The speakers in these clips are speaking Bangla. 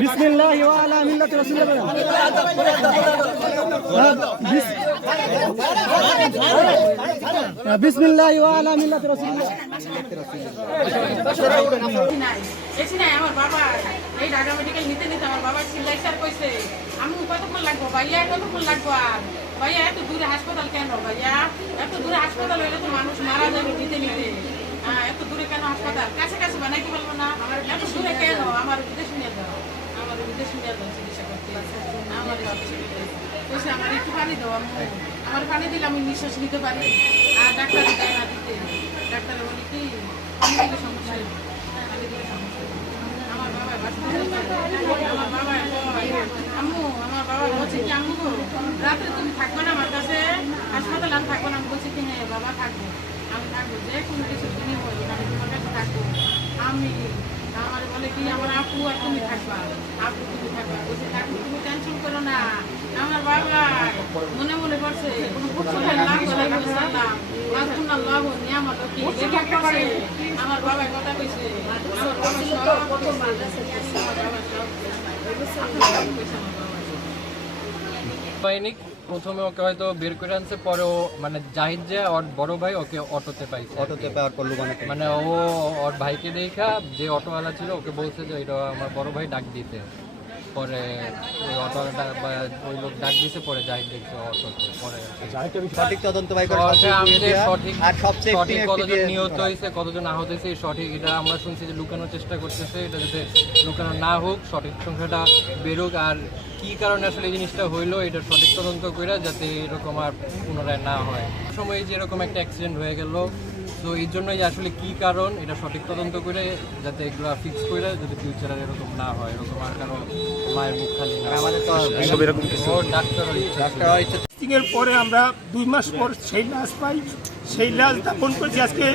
বিসমিল্লাহ ওয়া আলা মিল্লাতি রাসূলিল্লাহ। হ্যাঁ, বিস- বিসমিল্লাহ ওয়া মিল্লাতি রাসূলিল্লাহ। এসি লাগবো আর? ভাইয়া এত দূরে হাসপাতাল কেন? ভাইয়া এত দূরে হাসপাতাল হইলে তো মানুষ মারা যাবে নিতে নিতে। হ্যাঁ এত দূরে কেন হাসপাতাল? কাছে কাছে বানাই কি বলব না এত দূরে কেন? আমার বিদেশ নিয়ে যাও। আমার বিদেশ নিয়ে যাও চিকিৎসা করতে। আমার কইছে আমার একটু পানি দাও আমার পানি দিলে আমি নিঃশ্বাস নিতে পারি। আর ডাক্তার দেয় না দিতে। ডাক্তারে বলে কি পানি সমস্যা হবে। আমার বাবা আমার বাবা আম্মু বাবা বলছে কি আম্মু রাত্রে তুমি থাকবে না আমার কাছে হাসপাতালে আমি থাকব না আমি বলছি কি হ্যাঁ বাবা থাকব আমি থাকব যে কোনো কিছু তুমি বলো আমি তোমার কাছে থাকব আমি আমার বলে কি আমার আপু আর তুমি থাকবা আপু তুমি থাকবা বলছে থাকব তুমি টেনশন করো না আমার বাবা মনে মনে করছে কোনো এটা করছে আমার বাবা কথা কইছে আমার বাবা সব প্রথম মাদ্রাসা আমার বাবা সব বাহিনী প্রথমে ওকে হয়তো বের করে আনছে পরে ও মানে জাহিদ যে ওর বড় ভাই ওকে অটোতে পাইছে অটোতে পাওয়ার পর লুবানা মানে ও ওর ভাইকে দেখা যে অটোওয়ালা ছিল ওকে বলছে যে এটা আমার বড় ভাই ডাক দিতে পরে ওই ডা- বা ওই লোক ডাক দিছে পরে জাহিদ দেখছে অটোতে পরে সঠিক তদন্ত বাই করে আর সবচেয়ে সঠিক কতজন নিহত হয়েছে কতজন আহত হয়েছে সঠিক এটা আমরা শুনছি যে লুকানোর চেষ্টা করতেছে এটা যাতে লুকানো না হোক সঠিক সংখ্যাটা বেরোক আর কি কারণে আসলে এই জিনিসটা হইল এটা সঠিক তদন্ত করে যাতে এরকম আর পুনরায় না হয়। সময় যে এরকম একটা অ্যাক্সিডেন্ট হয়ে গেল তো এই জন্যই যে আসলে কি কারণ এটা সঠিক তদন্ত করে যাতে এগুলো ফিক্স করে যাতে ফিউচারে এরকম না হয় এরকম আর কারও মায়ের মুখ খালি না আমাদের তো ওর ডাক্তারের ইচ্ছা ছিল। টেস্টিং এর পরে আমরা দুই মাস পর সেই লাশ পাই সেই লাশ দাপন করেছি। আজকে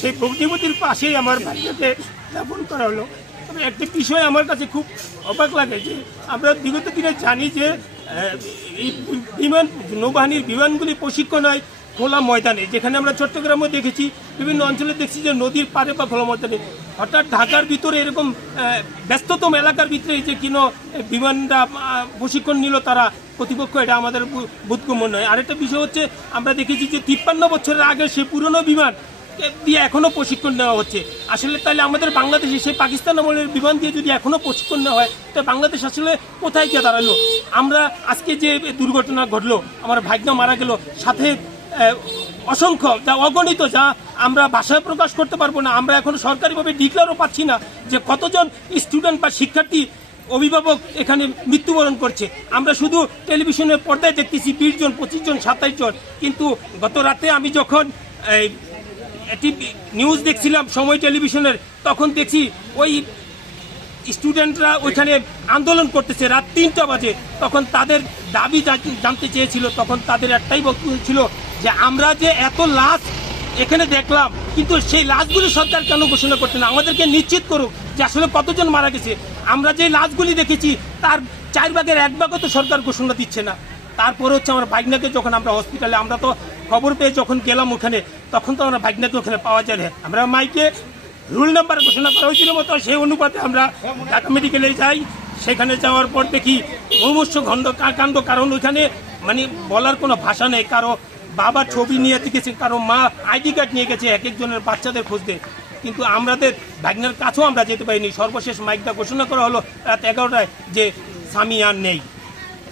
সেই ভগ্নিপতির পাশেই আমার ভাইটাকে দাপন করা হলো। তবে একটা বিষয় আমার কাছে খুব অবাক লাগে যে আমরা বিগত দিনে জানি যে এই বিমান নৌবাহিনীর বিমানগুলি প্রশিক্ষণ হয় খোলা ময়দানে, যেখানে আমরা চট্টগ্রামও দেখেছি, বিভিন্ন অঞ্চলে দেখছি যে নদীর পাড়ে বা খোলা ময়দানে। হঠাৎ ঢাকার ভিতরে এরকম ব্যস্ততম এলাকার ভিতরে যে কিনো বিমানরা প্রশিক্ষণ নিল তারা, প্রতিপক্ষ, এটা আমাদের বোধগম্য নয়। আরেকটা বিষয় হচ্ছে, আমরা দেখেছি যে তিপ্পান্ন বছরের আগে সেই পুরনো বিমান দিয়ে এখনও প্রশিক্ষণ নেওয়া হচ্ছে। আসলে তাহলে আমাদের বাংলাদেশে সেই পাকিস্তান আমলের বিমান দিয়ে যদি এখনও প্রশিক্ষণ নেওয়া হয় তাহলে বাংলাদেশ আসলে কোথায় গিয়ে দাঁড়াল? আমরা আজকে যে দুর্ঘটনা ঘটলো, আমার ভাগ্য মারা গেল, সাথে অসংখ্য। যা অগণিত যা আমরা ভাষায় প্রকাশ করতে পারব না। আমরা এখন সরকারিভাবে ডিক্লারও পাচ্ছি না যে কতজন স্টুডেন্ট বা শিক্ষার্থী, অভিভাবক এখানে মৃত্যুবরণ করছে। আমরা শুধু টেলিভিশনের পর্দায় দেখতেছি বিশ জন, পঁচিশ জন, সাতাইশ জন। কিন্তু গত রাতে আমি যখন একটি নিউজ দেখছিলাম, সময় টেলিভিশনের তখন দেখছি ওই স্টুডেন্টরা ওইখানে আন্দোলন করতেছে। রাত তিনটা বাজে। তখন তাদের দাবি জানতে চেয়েছিল। তখন তাদের একটাই বক্তব্য ছিল যে আমরা যে এত লাশ এখানে দেখলাম, কিন্তু সেই লাশগুলি সরকার কেন ঘোষণা করছে না? আমাদেরকে নিশ্চিত করুক যে আসলে কতজন মারা গেছে। আমরা যে লাশগুলি দেখেছি, তার চার ভাগের এক ভাগও তো সরকার ঘোষণা দিচ্ছে না। তারপরে হচ্ছে আমার ভাগনাকে যখন আমরা হসপিটালে আমরা তো খবর পেয়ে যখন গেলাম ওখানে, তখন তো আমরা ভাগনাকে ওখানে পাওয়া যায় না। আমরা মাইকে রুল নাম্বার ঘোষণা করা হয়েছিল মতো সেই অনুপাতে আমরা ঢাকা মেডিকেলে যাই। সেখানে যাওয়ার পর দেখি মুমূর্ষ খণ্ড কাণ্ড? কারণ ওইখানে মানে বলার কোনো ভাষা নেই। কারও বাবা ছবি নিয়ে গেছে কারও মা আইডি কার্ড নিয়ে গেছে এক একজনের বাচ্চাদের খুঁজতে। কিন্তু আমাদের ভাগ্নের কাছেও আমরা যেতে পারিনি। সর্বশেষ মাইকটা ঘোষণা করা হলো রাত এগারোটায় যে স্বামী আর নেই।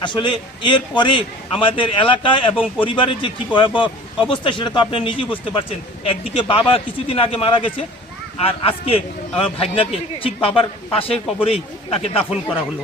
আসলে এর পরে আমাদের এলাকা এবং পরিবারের যে কী ভয়াবহ অবস্থা সেটা তো আপনি নিজেই বুঝতে পারছেন। একদিকে বাবা কিছুদিন আগে মারা গেছে, আর আজকে ভাগনাকে ঠিক বাবার পাশের কবরেই তাকে দাফন করা হলো।